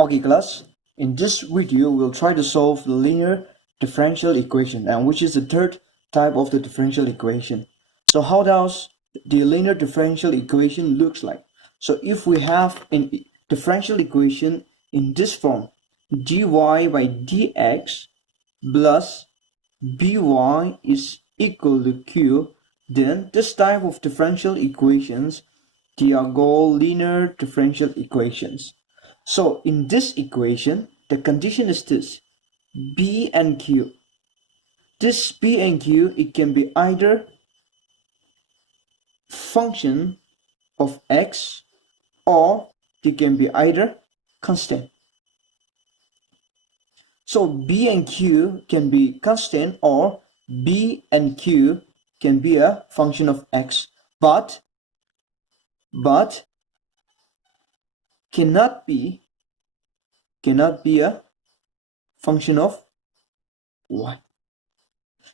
Okay class, in this video we'll try to solve the linear differential equation, and which is the third type of the differential equation. So how does the linear differential equation looks like? So if we have a differential equation in this form, dy by dx plus by is equal to q, then this type of differential equations, they are called linear differential equations. So in this equation, the condition is this: b and q. This b and q, it can be either function of x or it can be either constant. So b and q can be constant, or b and q can be a function of x, but cannot be a function of y.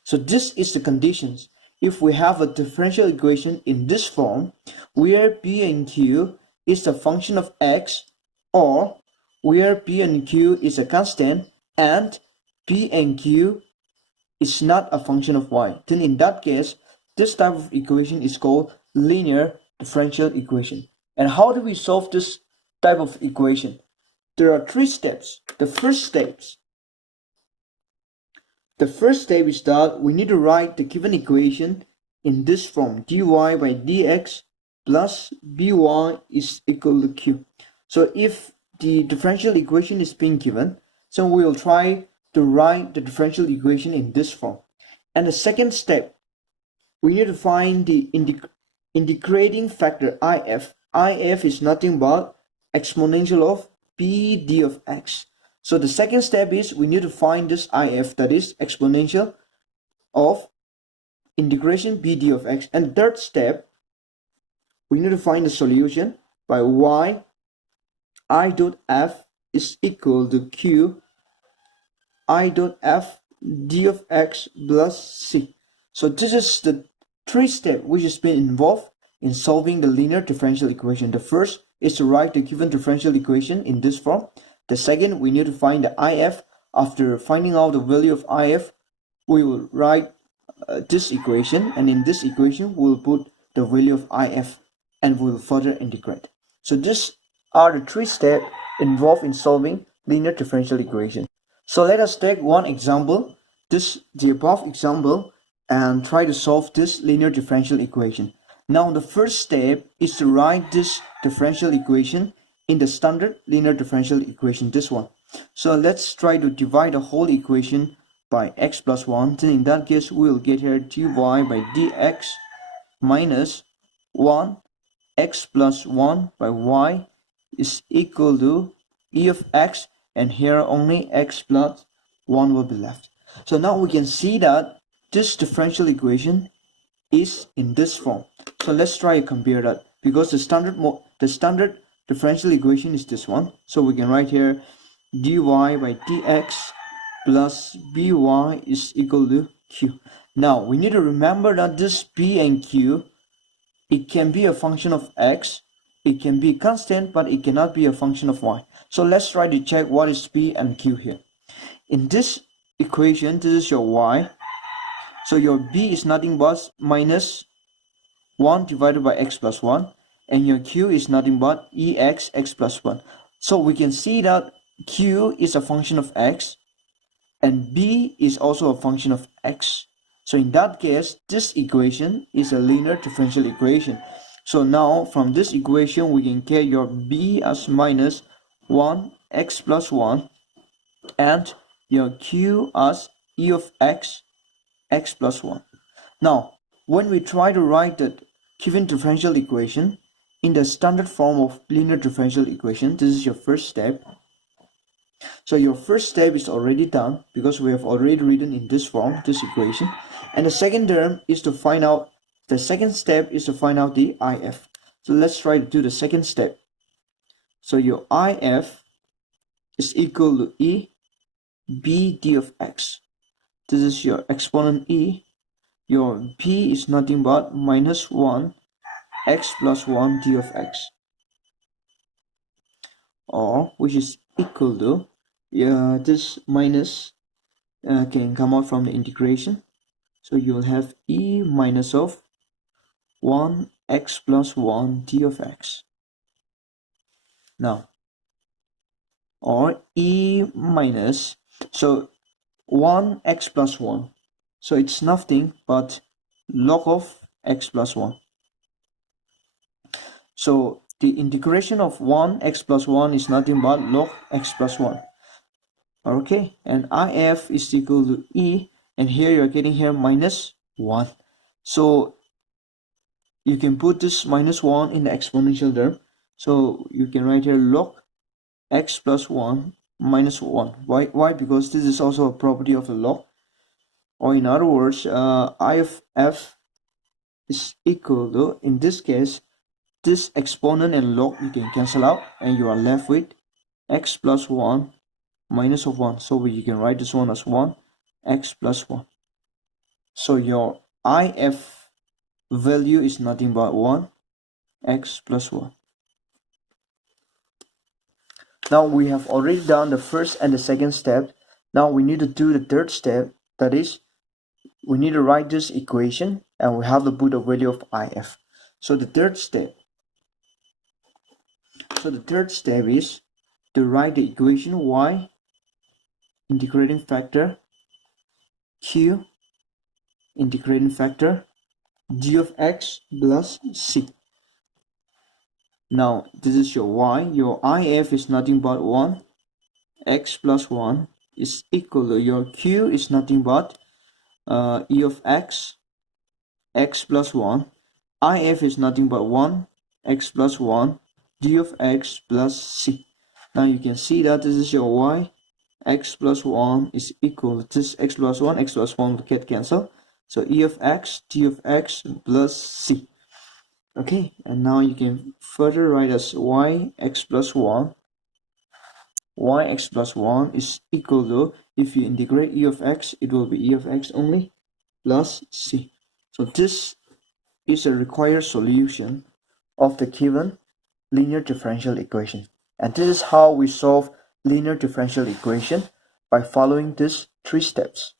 So this is the conditions. If we have a differential equation in this form, where b and q is a function of x, or where b and q is a constant and p and q is not a function of y, then in that case, this type of equation is called linear differential equation. And how do we solve this type of equation? There are three steps. The first step is that we need to write the given equation in this form: dy by dx plus by is equal to q. So if the differential equation is being given, so we will try to write the differential equation in this form. And the second step, we need to find the integrating factor if. If is nothing but exponential of b d of x. So the second step is we need to find this if, that is exponential of integration b d of x. And third step, we need to find the solution by y I dot f is equal to q I dot f d of x plus c. So this is the three steps which has been involved in solving the linear differential equation. The first is to write the given differential equation in this form. The second, we need to find the if. After finding out the value of if, we will write this equation, and in this equation we will put the value of if and we will further integrate. So these are the three steps involved in solving linear differential equation. So let us take one example, the above example, and try to solve this linear differential equation. Now the first step is to write this differential equation in the standard linear differential equation, this one. So let's try to divide the whole equation by x plus 1. Then in that case we will get here dy by dx minus 1 x plus 1 by y is equal to e of x, and here only x plus 1 will be left. So now we can see that this differential equation is in this form. So let's try to compare that, because the standard differential equation is this one. So we can write here dy by dx plus by is equal to q. Now we need to remember that this p and q, it can be a function of x, it can be constant, but it cannot be a function of y. So let's try to check what is p and q here. In this equation, this is your y. So your b is nothing but minus 1 divided by x plus 1, and your q is nothing but x plus 1. So we can see that q is a function of x and b is also a function of x. So in that case, this equation is a linear differential equation. So now from this equation we can get your b as minus 1 x plus 1 and your q as e of x plus 1. Now when we try to write the given differential equation in the standard form of linear differential equation, this is your first step. So your first step is already done because we have already written in this form this equation. And the second term is to find out, the second step is to find out the if. So let's try to do the second step. So your if is equal to e b d of x. This is your exponent e. Your p is nothing but minus 1 x plus 1 d of x. or which is equal to this minus can come out from the integration. So you'll have e minus of 1 x plus 1 d of x. Now, or e minus, so 1 x plus 1. So it's nothing but log of x plus 1. So the integration of 1 x plus 1 is nothing but log x plus 1. Okay, and if is equal to e, and here you're getting here minus 1. So you can put this minus 1 in the exponential term. So you can write here log x plus 1 minus 1. Why? Because this is also a property of the log. Or in other words, I of f is equal to, in this case, this exponent and log you can cancel out, and you are left with x plus 1 minus of 1. So you can write this one as 1 x plus 1. So your if value is nothing but 1 x plus 1. Now we have already done the first and the second step. Now we need to do the third step, that is, we need to write this equation and we have to put the value of if. So the third step is to write the equation y integrating factor q integrating factor g of x plus c. Now this is your y. Your if is nothing but 1 x plus 1 is equal to, your q is nothing but e of x plus 1. if is nothing but 1 x plus 1 d of x plus c. Now you can see that this is your y. X plus 1 is equal to this x plus 1 will get cancelled. So e of x d of x plus c. Okay, and now you can further write as y x plus 1 is equal to, if you integrate e of x, it will be e of x only plus c. So this is a required solution of the given linear differential equation. And this is how we solve linear differential equation, by following these 3 steps.